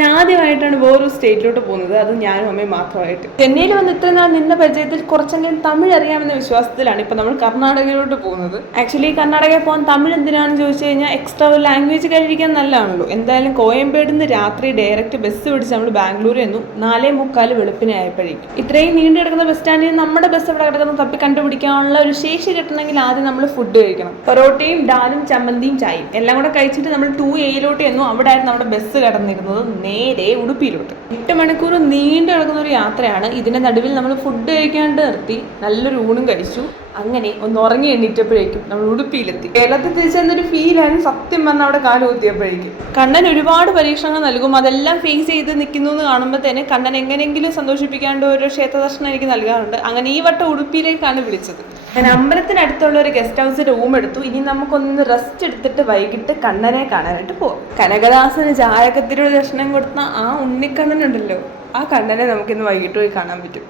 ഞാൻ ആദ്യമായിട്ടാണ് വേറൊരു സ്റ്റേറ്റിലോട്ട് പോകുന്നത്, അത് ഞാനും അമ്മയും മാത്രമായിട്ട്. ചെന്നൈയിൽ വന്ന് ഇത്ര നാൾ നിന്ന പരിചയത്തിൽ കുറച്ചെങ്കിലും തമിഴ് അറിയാമെന്ന വിശ്വാസത്തിലാണ് ഇപ്പം നമ്മൾ കർണാടകയിലോട്ട് പോകുന്നത്. ആക്ച്വലി കർണാടകയിൽ പോകാൻ തമിഴ് എന്തിനാണെന്ന് ചോദിച്ചു കഴിഞ്ഞാൽ എക്സ്ട്രാ ഒരു ലാംഗ്വേജ് കഴിക്കാൻ നല്ലതാണല്ലോ. എന്തായാലും കോയമ്പേട് നിന്ന് രാത്രി ഡയറക്റ്റ് ബസ് പിടിച്ച് നമ്മൾ ബാംഗ്ലൂർ എന്നു 4:45 വെളുപ്പിനെ ആയപ്പോഴേക്കും. ഇത്രയും നീണ്ടു കിടക്കുന്ന ബസ് സ്റ്റാൻഡിൽ നമ്മുടെ ബസ് എവിടെ കിടക്കുന്ന തപ്പി കണ്ടുപിടിക്കാനുള്ള ഒരു ശേഷി കിട്ടണമെങ്കിൽ ആദ്യം നമ്മൾ ഫുഡ് കഴിക്കണം. പൊറോട്ടയും ഡാലും ചമ്മന്തിയും ചായയും എല്ലാം കൂടെ കഴിച്ചിട്ട് നമ്മൾ 2A എന്നു അവിടെ ആയിരുന്നു നമ്മുടെ ബസ് കിടന്നിരുന്നത്, നേരെ ഉടുപ്പിയിലോട്ട്. 8 മണിക്കൂർ നീണ്ടു കിടക്കുന്ന ഒരു യാത്രയാണ്. ഇതിന്റെ നടുവിൽ നമ്മൾ ഫുഡ് കഴിക്കാണ്ട് നിർത്തി നല്ലൊരു ഊണും കഴിച്ചു. അങ്ങനെ ഒന്ന് ഉറങ്ങി എണ്ണീറ്റപ്പോഴേക്കും നമ്മൾ ഉടുപ്പിയിലെത്തി. കേരളത്തിൽ തിരിച്ചെന്നൊരു ഫീലാണ് സത്യം പറഞ്ഞാൽ അവിടെ കാലുകുത്തിയപ്പോഴേക്കും. കണ്ണൻ ഒരുപാട് പരീക്ഷണങ്ങൾ നൽകും, അതെല്ലാം ഫേസ് ചെയ്ത് നിൽക്കുന്നു എന്ന് കാണുമ്പോൾ തന്നെ കണ്ണൻ എങ്ങനെയെങ്കിലും സന്തോഷിപ്പിക്കാണ്ട് ഒരു ക്ഷേത്ര ദർശനം എനിക്ക് നൽകാറുണ്ട്. അങ്ങനെ ഈ വട്ടം ഉടുപ്പിയിലേക്കാണ് വിളിച്ചത്. ഞാൻ അമ്പലത്തിനടുത്തുള്ള ഒരു ഗസ്റ്റ് ഹൗസ് റൂം എടുത്തു. ഇനി നമുക്കൊന്ന് റെസ്റ്റ് എടുത്തിട്ട് വൈകിട്ട് കണ്ണനെ കാണാനായിട്ട് പോകാം. കനകദാസന് ചായക്കത്തിലൂടെ ദർശനം കൊടുത്ത ആ ഉണ്ണിക്കണ്ണനുണ്ടല്ലോ, ആ കണ്ണനെ നമുക്കിന്ന് വൈകിട്ട് പോയി കാണാൻ പറ്റും.